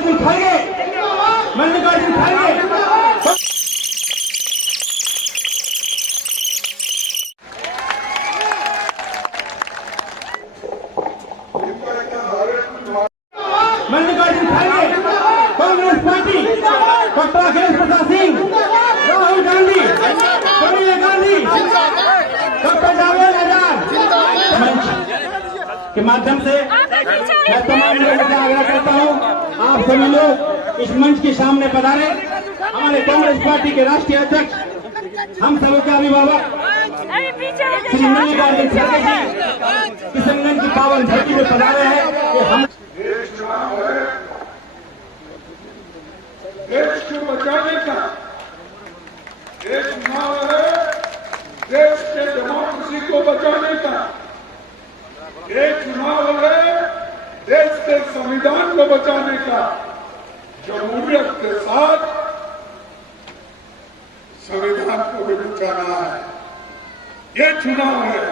खाएंगे, मल्लिकार्जुन खाएंगे। मल्लिकार्जुन खाएंगे। Congress party doctor Akhilesh Prasad Singh, Rahul Gandhi, Sonia Gandhi, doctor Javed आजाद के माध्यम से मैं तमाम लोगों से आग्रह करता हूं, आप सभी लोग इस मंच के सामने पधारे। हमारे कांग्रेस पार्टी के राष्ट्रीय अध्यक्ष, हम सबों के अभिभावक श्री मल्लिकार्जुन खड़गे जी किशनगंज की पावन धरती में पधारे हैं कि हम देश को बचाने का एक चुनाव है, देश के डेमोक्रेसी को बचाने का एक चुनाव है, देश के संविधान को बचाने का। जमहूरियत के साथ संविधान को भी बचाना है, ये चुनाव है।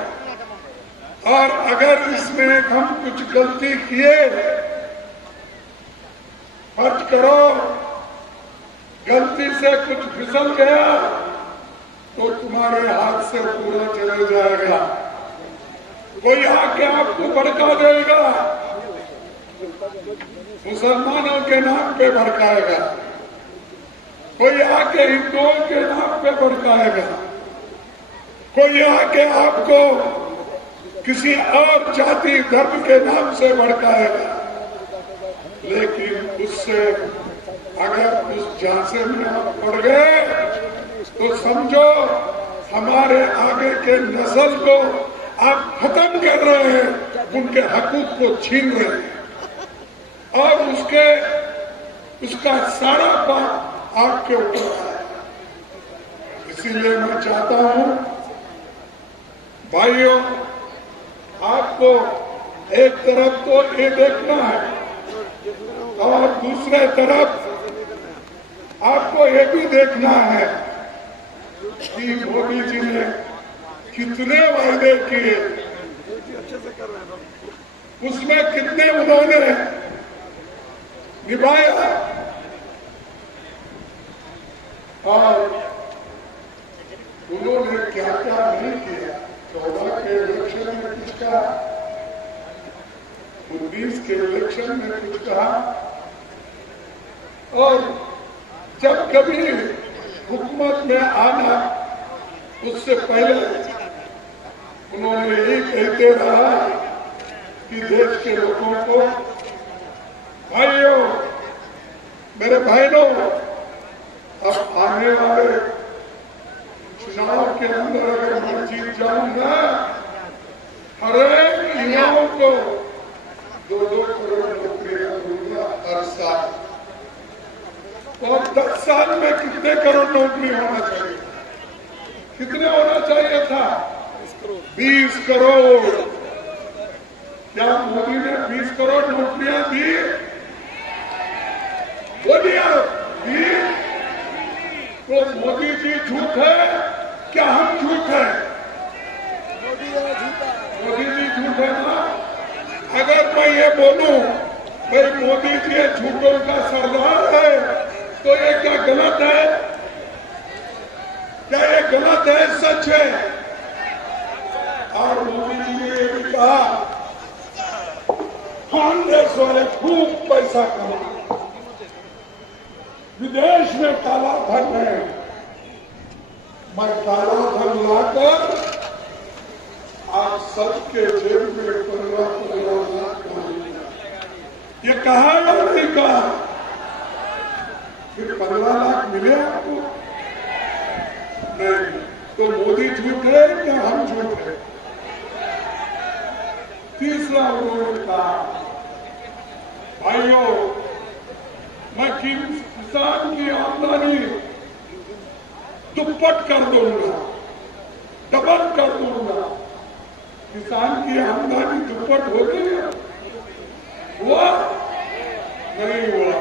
और अगर इसमें हम कुछ गलती किए, फर्ज करो गलती से कुछ फिसल गया तो तुम्हारे हाथ से पूरा चला जाएगा। कोई आके आपको भड़का देगा, मुसलमानों के नाम पे भड़काएगा, कोई आके हिंदुओं के नाम पे भड़काएगा, कोई आके आपको किसी और जाति धर्म के नाम से भड़काएगा। लेकिन उससे अगर उस झांसे में आप पड़ गए तो समझो हमारे आगे के नस्ल को आप खत्म कर रहे हैं, उनके हकूक को छीन रहे हैं और उसका सारा पाप आपके ऊपर है। इसीलिए मैं चाहता हूं भाइयों, आपको एक तरफ तो ये देखना है और दूसरे तरफ आपको ये भी देखना है कि मोदी जी ने कितने वायदे किए, उसमें कितने उन्होंने निभाया और उन्होंने क्या क्या नहीं किया। 14 के इलेक्शन में कुछ कहा, 19 के इलेक्शन में कुछ कहा और जब कभी हुकूमत में आना उससे पहले उन्होंने यही कहते रहा कि देश के लोगों को, भाइयों मेरे बहनों, अब आने वाले चुनाव के अंदर अगर मैं जीत जाऊंगा, हर एक युवाओं को 2-2 करोड़ नौकरियां दूंगा हर साल। और 10 साल में कितने करोड़ नौकरी होना चाहिए? कितने होना चाहिए था? 20 करोड़। क्या मोदी ने 20 करोड़ नौकरियां दी? बोलिए, दी? तो मोदी जी झूठ है क्या हम झूठ है? मोदी जी झूठ है ना? अगर मैं ये बोलूं भाई मोदी जी झूठों का सरदार है तो ये क्या गलत है? क्या ये गलत है? सच है। और मोदी जी ने ये भी कहा कांग्रेस वाले खूब पैसा कमा, विदेश में काला धन है, मैं काला धन लाकर आप सबके जेब में 15-15 लाख कमाऊंगा। ये कहा या नहीं कहा? फिर 15 लाख मिले आपको? नहीं। तो मोदी झूठ है क्या हम झूठ है? तीसरा उन्होंने कहा भाइयों मैं किसान की आमदनी दुप्पट कर दूंगा, डबल कर दूंगा। किसान की आमदनी दुप्पट हो गई, हुआ नहीं हुआ?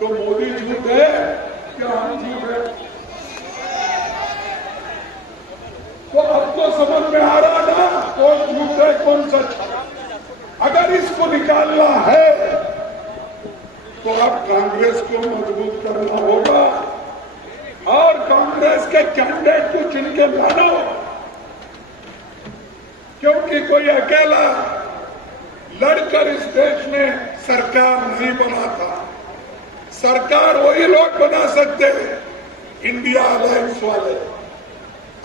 तो मोदी झूठ है क्या हम झूठ है? तो अब तो समझ में आ रहा ना कौन झूठ है कौन सच। अगर इसको निकालना है तो अब कांग्रेस को मजबूत करना होगा और कांग्रेस के कैंडिडेट को चुन के लाना होगा, क्योंकि कोई अकेला लड़कर इस देश में सरकार नहीं बना था। सरकार वही लोग बना सकते हैं, इंडिया अलायंस वाले,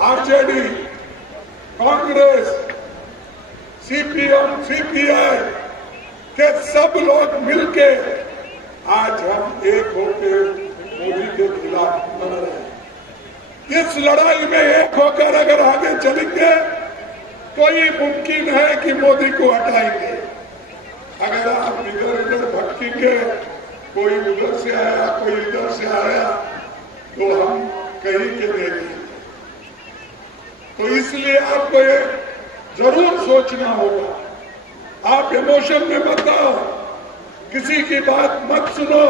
आरजेडी, कांग्रेस, सीपीएम, सीपीआई के सब लोग मिलके आज हम एक होकर मोदी के खिलाफ लड़ रहे हैं। इस लड़ाई में एक होकर अगर आगे चलेंगे तो ये मुमकिन है कि मोदी को हटाएंगे। अगर आप इधर उधर भटकेंगे, कोई उधर से आया, कोई इधर से आया, तो हम कहीं के नहीं। तो इसलिए आपको ये जरूर सोचना होगा। आप इमोशन में मत आओ, किसी की बात मत सुनो।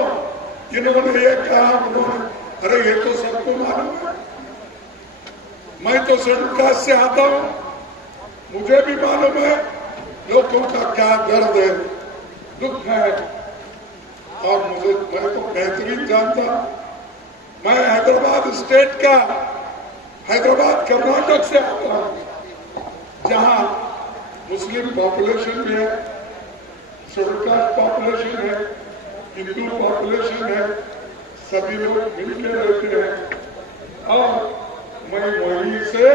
जिन्होंने ये कहा उन्होंने, अरे ये तो सबको मालूम है, मैं तो शेड्यूल कास्ट से आता हूं, मुझे भी मालूम है लोगों का क्या दर्द है, दुख है। और मैं तो बेहतरीन जानता हूं। मैं हैदराबाद स्टेट का, हैदराबाद कर्नाटक से आता हूं, जहां मुस्लिम पॉपुलेशन भी है, शेड्यूल कास्ट पॉपुलेशन है, हिंदू पॉपुलेशन है, सभी लोग मिलकर रहते हैं। और मैं वहीं से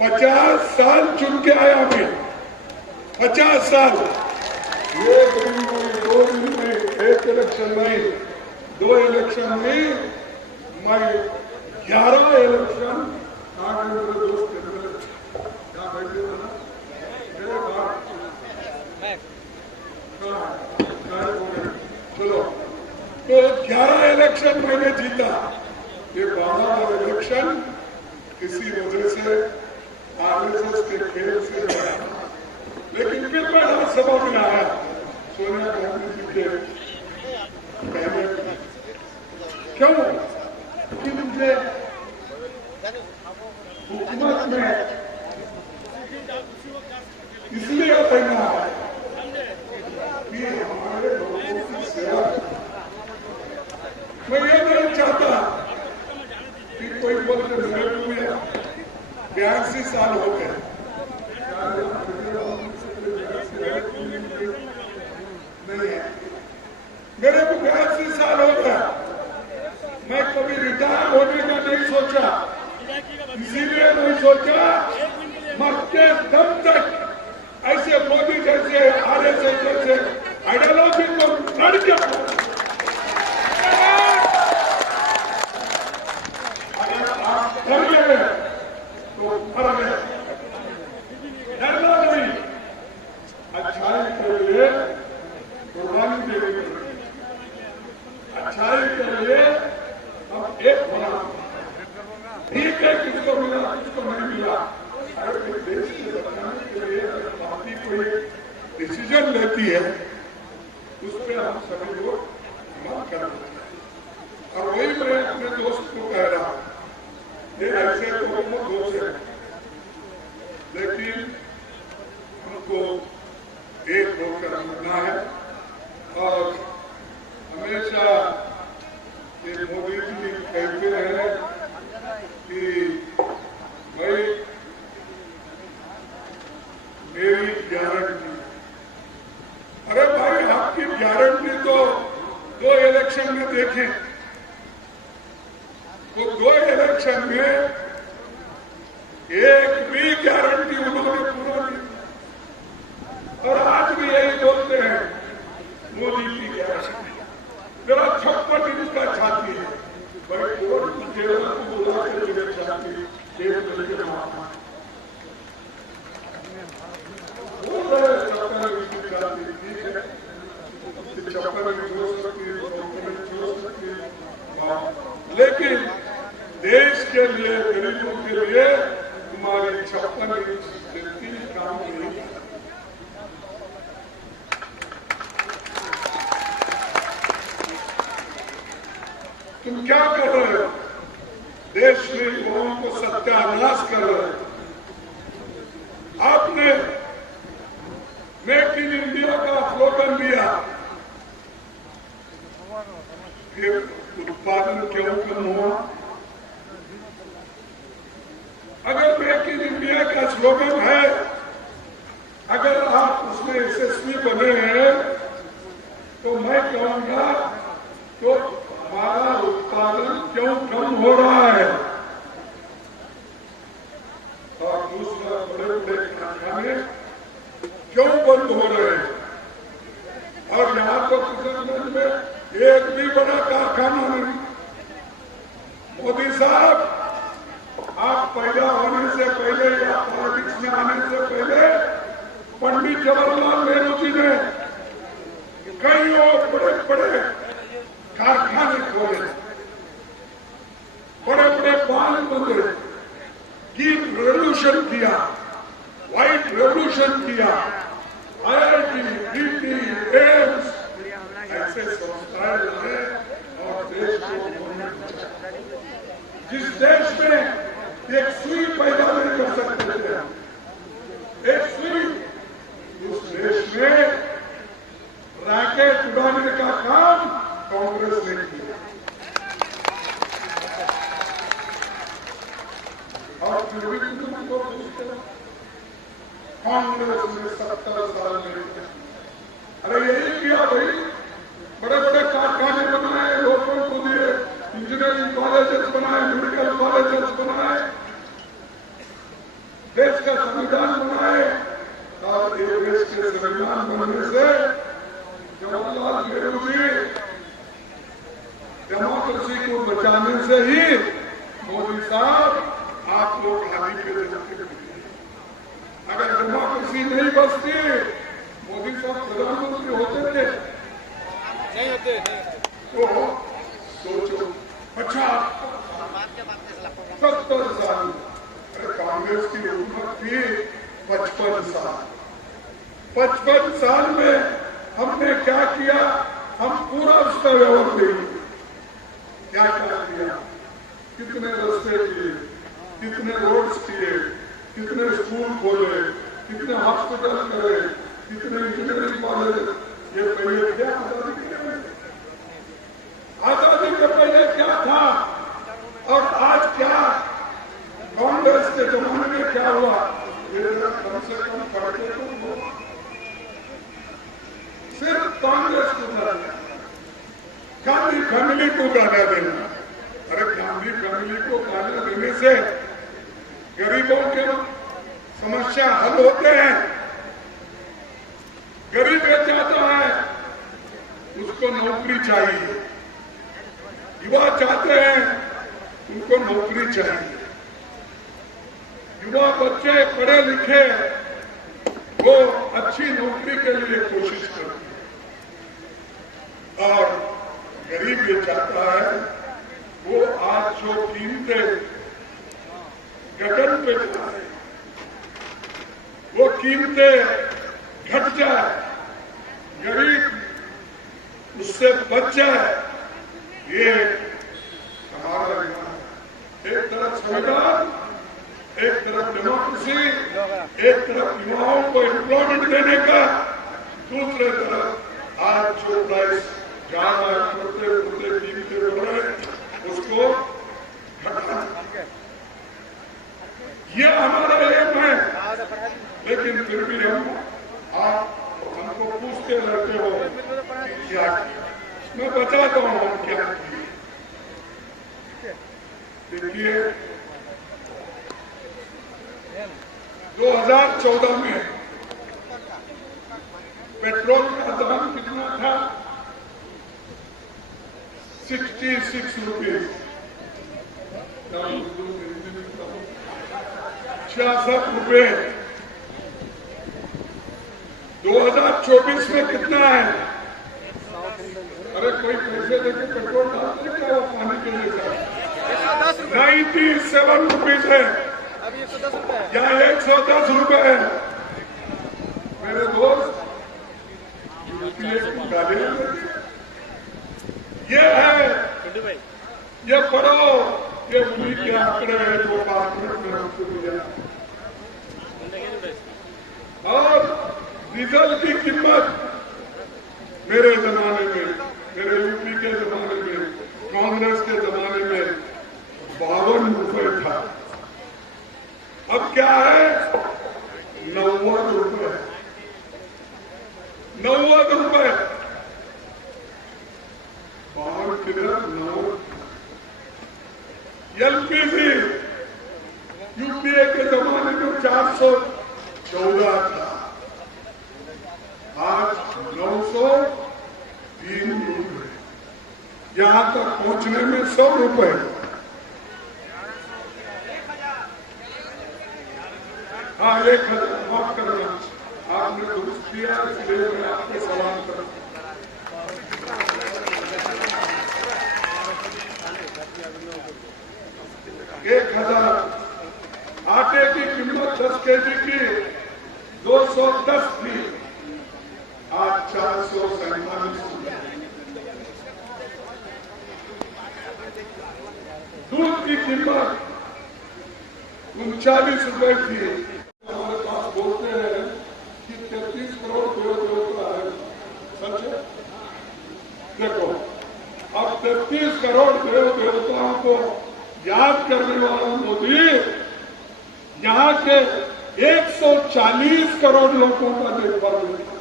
50 साल चुन के आया। मैं 50 साल, एक दिन में, 2 दिन में, एक इलेक्शन नहीं, 2 इलेक्शन नहीं, मैं 11 इलेक्शन मेरे दोस्त चलो, तो 11 इलेक्शन मैंने जीता। ये 12वां इलेक्शन किसी वजह से आरएसएस के खेल से गया, लेकिन फिर मैं राज्यसभा में आया सोनिया गांधी जी के कहने पर। क्यों कि मुझे हुकूमत में इसलिए बनना है कि हमारे लोगों की सेवा। मैं ये नहीं चाहता कि कोई बोलते मेरे को 82 साल हो गए, नहीं है, मेरे को 82 साल हो गया। मैं कभी रिटायर होने का नहीं सोचा, इसीलिए नहीं सोचा मरते दम तक ऐसे मोदी जैसे, आरएसएस जैसे आइडियोलॉजी को लड़ के कर गए तो मर गए। डरना नहीं, अच्छाई के लिए कुर्बानी देनी पड़ेगी। अच्छाई के लिए हम एक होना, ठीक है, किसको मिला किसको नहीं मिला। अगर देश के बचाने के लिए पार्टी कोई डिसीजन लेती है, उस पर हम सभी लोग मत कर देते हैं। और वही मैं अपने दोस्त को कह रहा हूं, ये ऐसे तो बहुत दोस्त है, लेकिन उनको एक होकर मिलना है। और हमेशा ये मोदी जी कहते हैं कि भाई मेरी गारंटी। अरे भाई, आपकी गारंटी तो 2 इलेक्शन में देखें, तो 2 इलेक्शन में एक भी गारंटी उन्होंने पूरा नहीं। और आज भी यही बोलते हैं मोदी की गारंटी। मेरा 56 दिन का छाती है, बड़े कोर्ट जेल को बुला के मेरे छाती जेल में लेके मारना बोल रहे हैं। 56 दिन की छाती ठीक है, 56 दिन हो सकती है, लेकिन देश के लिए, गरीबों के लिए तुम्हारी 56 दिन काम नहीं है। तुम क्या कर रहे हो? देश में युवाओं को सत्यानाश कर रहे हो। आपने मेक इन इंडिया का स्लोगन दिया, फिर उत्पादन क्यों कम हुआ? अगर मेक इन इंडिया का स्लोगन है, अगर आप उसमें यशस्वी बने हैं, तो मैं कहूंगा तो हमारा उत्पादन क्यों कम हो रहा है? और दूसरा, बड़े बड़े कारखाने क्यों बंद हो रहे हैं? और यहाँ तो किशनगंज में एक भी बड़ा कारखाना नहीं। मोदी साहब, आप पैदा होने से पहले या पॉलिटिक्स में आने से पहले पंडित जवाहरलाल नेहरू जी ने कई और बड़े बड़े कारखाने खोले, बड़े बड़े बांध बंधे, ग्रीन रेवोल्यूशन किया, व्हाइट रेवोल्यूशन किया, IIT, DT, एम्स ऐसे संस्थाएं हैं और देश को, जिस देश में एक सुई पैदा नहीं कर सकते थे, एक सुई, उस देश में रॉकेट उड़ाने का काम कांग्रेस ने किया। और फिर भी तुमको पूछते हो, कांग्रेस ने 70 साल में किया। अरे यही किया भाई, बड़े बड़े कारखाने बनाए, लोगों को दिए, इंजीनियरिंग कॉलेजेस बनाए, मेडिकल कॉलेजेस बनाए, देश का संविधान बनाए। और ये देश के संविधान बनने से जवाहरलाल नेहरू जी डेमोक्रेसी को बचाने से ही मोदी साहब आप लोग हाथी के जगह, अगर डेमोक्रेसी नहीं बचती, मोदी साहब प्रधानमंत्री होते थे? नहीं होते। तो सोचो, अच्छा 70 साल, अरे कांग्रेस की हुकूमत थी 55 साल। 55 साल में हमने क्या किया? हम पूरा उसका व्यवहार देंगे। क्या क्या किया? कितने रास्ते किए, कितने रोड्स किए, कितने स्कूल खोले, कितने हॉस्पिटल करे, कितने इंजीनियरिंग कॉलेज। ये पहले क्या आजादी के पहले? आजादी के पहले क्या था और आज क्या? कांग्रेस के जमाने में क्या हुआ? ये कम से कम पढ़ते तो सिर्फ कांग्रेस को गांधी फैमिली को गाना देना। अरे गांधी फैमिली को गाना देने से गरीबों के समस्या हल होते हैं। गरीब ये चाहता है, उसको नौकरी चाहिए, युवा चाहते हैं, उनको नौकरी चाहिए। युवा बच्चे पढ़े लिखे, वो अच्छी नौकरी के लिए कोशिश करते हैं। और गरीब ये चाहता है, वो आज जो कीमतें गगन पे जाए, वो कीमतें घट जाए, गरीब उससे बच जाए। ये हमारा एक तरफ संविधान, एक तरफ डेमोक्रेसी, एक तरफ युवाओं को एम्प्लॉयमेंट देने का, दूसरे तरफ आज जो प्राइस ज्यादा छोटे कीमतें बढ़ रहे, उसको घटाना। ये हमारा एम है। लेकिन फिर भी आप हमको पूछते रहते हो क्या? मैं बताता हूं हम क्या किए। देखिए, 2014 में पेट्रोल का दाम कितना था? 66 रुपये, 66 रुपये। 2024 में कितना है? अरे कोई पैसे देके पेट्रोल डालते क्या वो पानी के लिए? 97 रुपीज है, या 110 रुपए है। मेरे दोस्त, ये है, ये पढ़ो, ये उन्हीं के आंकड़े हैं जो पार्लियामेंट में हमको मिले। और डीजल की कीमत मेरे जमाने में, मेरे यूपी के जमाने में, कांग्रेस के जमाने में 52 रुपए था। अब क्या है? 90 रुपए। 90 रुपए। बाहर किधर 90। एलपीजी यूपीए के जमाने में 414 था, आज 903 रुपए। यहां तक पहुंचने में 100 रुपए। हाँ, 1000 माफ करना, आपने दुरुस्त किया, इसलिए मैं आपको सलाम करता हूं। 1000। आटे की कीमत 10 केजी की 210 थी, आज 447 रुपए। दूध की कीमत 39 रुपए थी। हमारे पास बोलते हैं कि 33 करोड़ देवता है, सच है? देखो, अब 33 करोड़ देवताओं को याद करने वाला मोदी यहाँ के 140 करोड़ लोगों का देखभाल करता।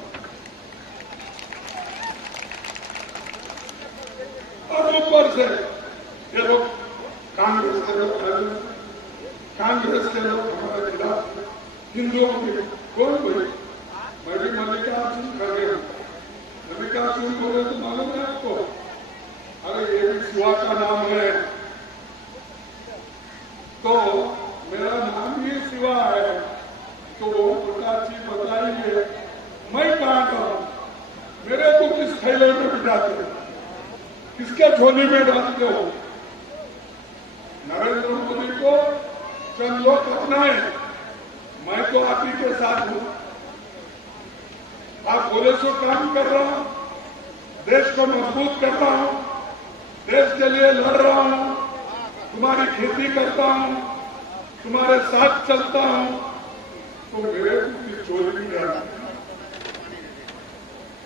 और ऊपर से ये लोग कांग्रेस के लोग हमारे खिलाफ, हिंदुओं के कौन बोले? बड़ी मल्लिकार्जुन खड़गे। मल्लिकार्जुन बोले तो मालूम है आपको? अरे ये भी शिवा का नाम है, तो मेरा नाम ही शिवा है, तो प्रकाश जी बताइए मैं कहाँ का हूं? मेरे को किस थैले में बिठाते हो? किसके झोली में डालते हो? नरेंद्र मोदी को चंद लोग अपनाए, मैं तो आप ही के साथ हूं। आप बोले सो काम कर रहा हूं, देश को मजबूत कर रहा हूं, देश के लिए लड़ रहा हूं, तुम्हारी खेती करता हूं, तुम्हारे साथ चलता हूं, तो मेरे की चोरी नहीं है।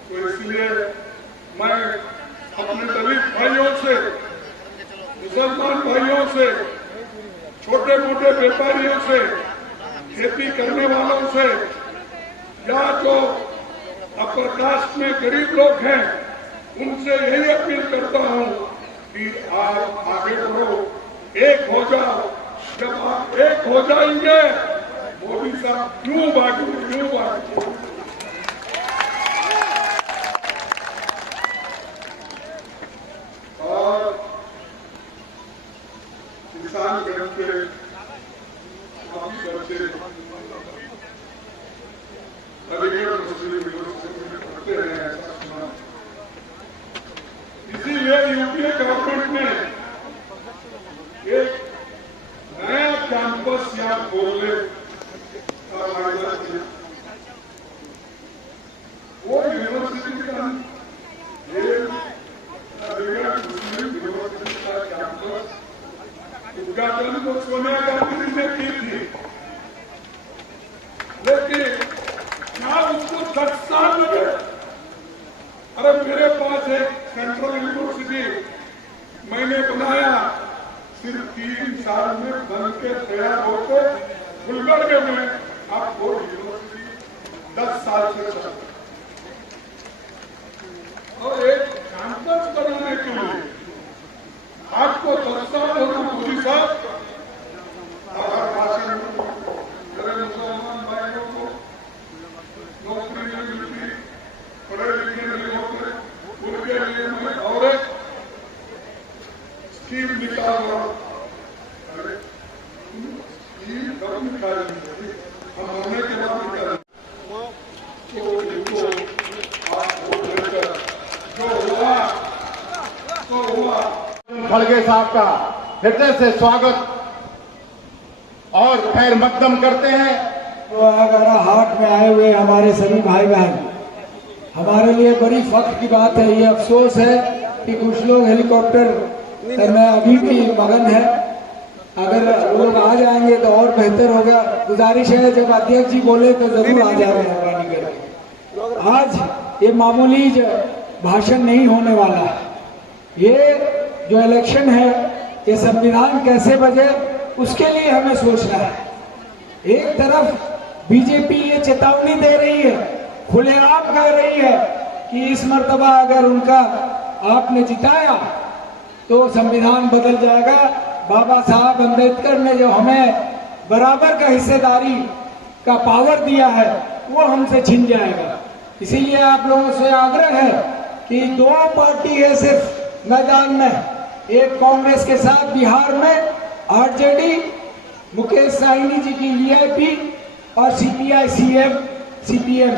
तो इसलिए मैं अपने दलित भाइयों से, मुसलमान भाइयों से, छोटे मोटे व्यापारियों से, खेती करने वालों से, या जो अपर कास्ट में गरीब लोग हैं, उनसे यही अपील करता हूं कि आप आगे बढ़ो, एक हो जाओ। जब आप एक हो जाएंगे, मोदी साहब क्यों बांटो। और किसान गण के काफी बच्चे अलीगढ़ मुस्लिम यूनिवर्सिटी में पढ़ते हैं, ऐसा सुना। इसीलिए यूपीए गवर्नमेंट ने एक नया कैंपस यहाँ खोलने का वायदा किया। वो यूनिवर्सिटी का अलीगढ़ मुस्लिम यूनिवर्सिटी का कैंपस उद्घाटन तो सोनिया गांधी ने की थी, लेकिन क्या उसको 10 साल लगे? अरे मेरे पास एक सेंट्रल यूनिवर्सिटी मैंने बनाया, सिर्फ 3 साल में बन के तैयार होकर गुलबर्गे में आपको यूनिवर्सिटी 10 साल से चल। और एक कैंपस बनाने के लिए आपको 10 साल होगा। मोदी साहब हर भाषण में मेरे मुसलमान भाइयों को नौकरी नहीं मिलती, पढ़े लिखे नहीं होते, उनके लिए मैं और एक स्कीम निकाल रहा हूं। अरे स्कीम कब निकालेंगे? हम होने के बाद निकालेंगे। तो इनको आपको लेकर जो हुआ खड़गे साहब का हृदय से स्वागत और खैर मकदम करते हैं। तो अगर हाट में आए हुए हमारे सभी भाई बहन, हमारे लिए बड़ी फख्र की बात है। ये अफसोस है कि कुछ लोग हेलीकॉप्टर में अभी भी मगन है। अगर लोग आ जाएंगे तो और बेहतर होगा। गुजारिश है जब अध्यक्ष जी बोले तो जरूर आ जाए मेहरबानी करके। आज ये मामूली भाषण नहीं होने वाला है। ये जो इलेक्शन है, ये संविधान कैसे बजे, उसके लिए हमें सोचना है। एक तरफ बीजेपी ये चेतावनी दे रही है, खुलेआम कह रही है कि इस मर्तबा अगर उनका आपने जिताया तो संविधान बदल जाएगा। बाबा साहब अम्बेडकर ने जो हमें बराबर का हिस्सेदारी का पावर दिया है वो हमसे छिन जाएगा। इसीलिए आप लोगों से आग्रह है कि दो पार्टी है सिर्फ मैदान में, एक कांग्रेस के साथ बिहार में आरजेडी मुकेश साहनी जी की वीआईपी और सीपीआई सीपीएम,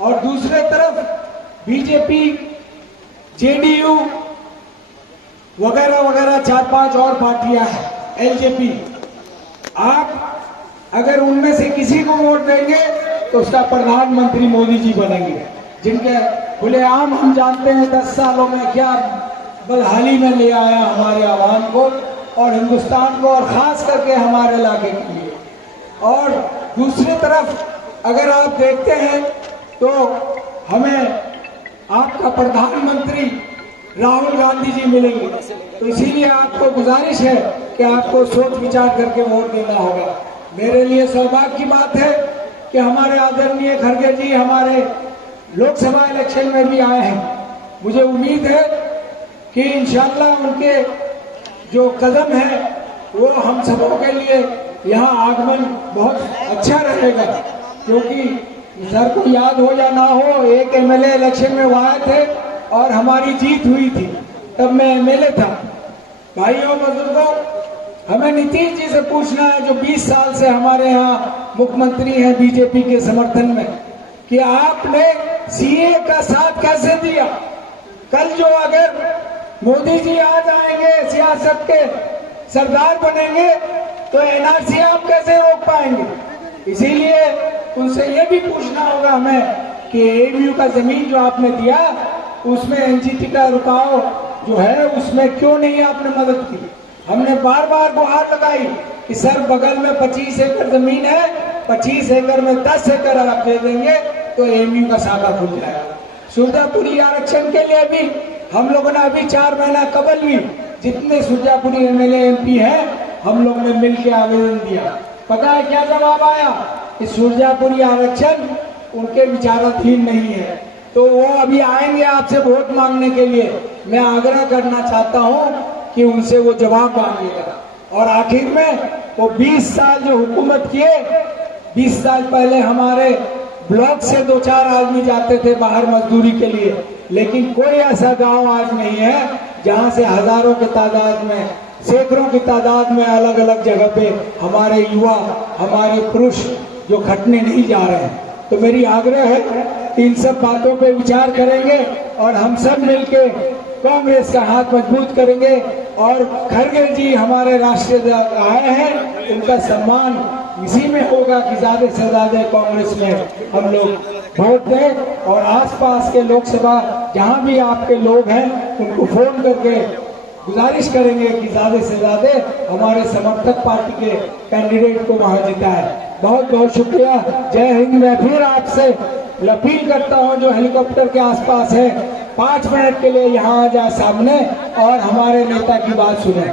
और दूसरे तरफ बीजेपी जेडीयू वगैरह वगैरह 4-5 और पार्टियां हैं, एलजेपी। आप अगर उनमें से किसी को वोट देंगे तो उसका प्रधानमंत्री मोदी जी बनेंगे, जिनके खुलेआम हम जानते हैं 10 सालों में क्या बदहाली में ले आया हमारे आवाम को और हिंदुस्तान को, और खास करके हमारे इलाके के लिए। और दूसरी तरफ अगर आप देखते हैं तो हमें आपका प्रधानमंत्री राहुल गांधी जी मिलेंगे, तो इसीलिए आपको गुजारिश है कि आपको सोच विचार करके वोट देना होगा। मेरे लिए सौभाग्य की बात है कि हमारे आदरणीय खड़गे जी हमारे लोकसभा इलेक्शन में भी आए हैं। मुझे उम्मीद है कि इंशाल्लाह उनके जो कदम है वो हम सबों के लिए यहाँ आगमन बहुत अच्छा रहेगा, क्योंकि सर को याद हो या ना हो, एक एमएलए इलेक्शन में वो आए थे और हमारी जीत हुई थी, तब मैं एमएलए था। भाइयों बुजुर्गों, हमें नीतीश जी से पूछना है जो 20 साल से हमारे यहाँ मुख्यमंत्री हैं बीजेपी के समर्थन में, कि आपने सीए का साथ कैसे दिया। कल जो अगर मोदी जी आ जाएंगे, सियासत के सरदार बनेंगे, तो एनआरसी आप कैसे रोक पाएंगे। इसीलिए उनसे ये भी पूछना होगा हमें कि एएमयू का जमीन जो आपने दिया उसमें एनजीटी का रुकाव जो है उसमें क्यों नहीं आपने मदद की। हमने बार बार गुहार लगाई कि सर बगल में 25 एकड़ जमीन है, 25 एकड़ में 10 एकड़ आप दे देंगे तो एएमयू का शाखा खुल जाएगा। सुरजापुरी आरक्षण के लिए भी हम लोगों ने अभी 4 महीना कबल भी जितने सुरजापुरी एमएलए एमपी हैं हम लोग ने मिलकर आवेदन दिया। पता है क्या जवाब आया कि सुरजापुरी आरक्षण उनके विचाराधीन नहीं है, तो वो अभी आएंगे आपसे वोट मांगने के लिए। मैं आग्रह करना चाहता हूँ कि उनसे वो जवाब मांगिएगा। और आखिर में वो 20 साल जो हुकूमत किए, 20 साल पहले हमारे ब्लॉक से 2-4 आदमी जाते थे बाहर मजदूरी के लिए, लेकिन कोई ऐसा गांव आज नहीं है जहां से हजारों की तादाद में, सैकड़ों की तादाद में अलग अलग जगह पे हमारे युवा, हमारे पुरुष जो खटने नहीं जा रहे हैं। तो मेरी आग्रह है कि इन सब बातों पे विचार करेंगे और हम सब मिलके कांग्रेस का हाथ मजबूत करेंगे। और खड़गे जी हमारे राष्ट्रीय आए हैं, उनका सम्मान इसी में होगा कि ज्यादा से ज्यादा कांग्रेस में हम लोग वोट दें। और आसपास के लोकसभा जहां भी आपके लोग हैं उनको फोन करके गुजारिश करेंगे कि ज्यादा से ज्यादा हमारे समर्थक पार्टी के कैंडिडेट को वहां जिताए। बहुत बहुत शुक्रिया। जय हिंद। मैं फिर आपसे अपील करता हूं जो हेलीकॉप्टर के आसपास है 5 मिनट के लिए यहाँ आ जाए सामने और हमारे नेता की बात सुने।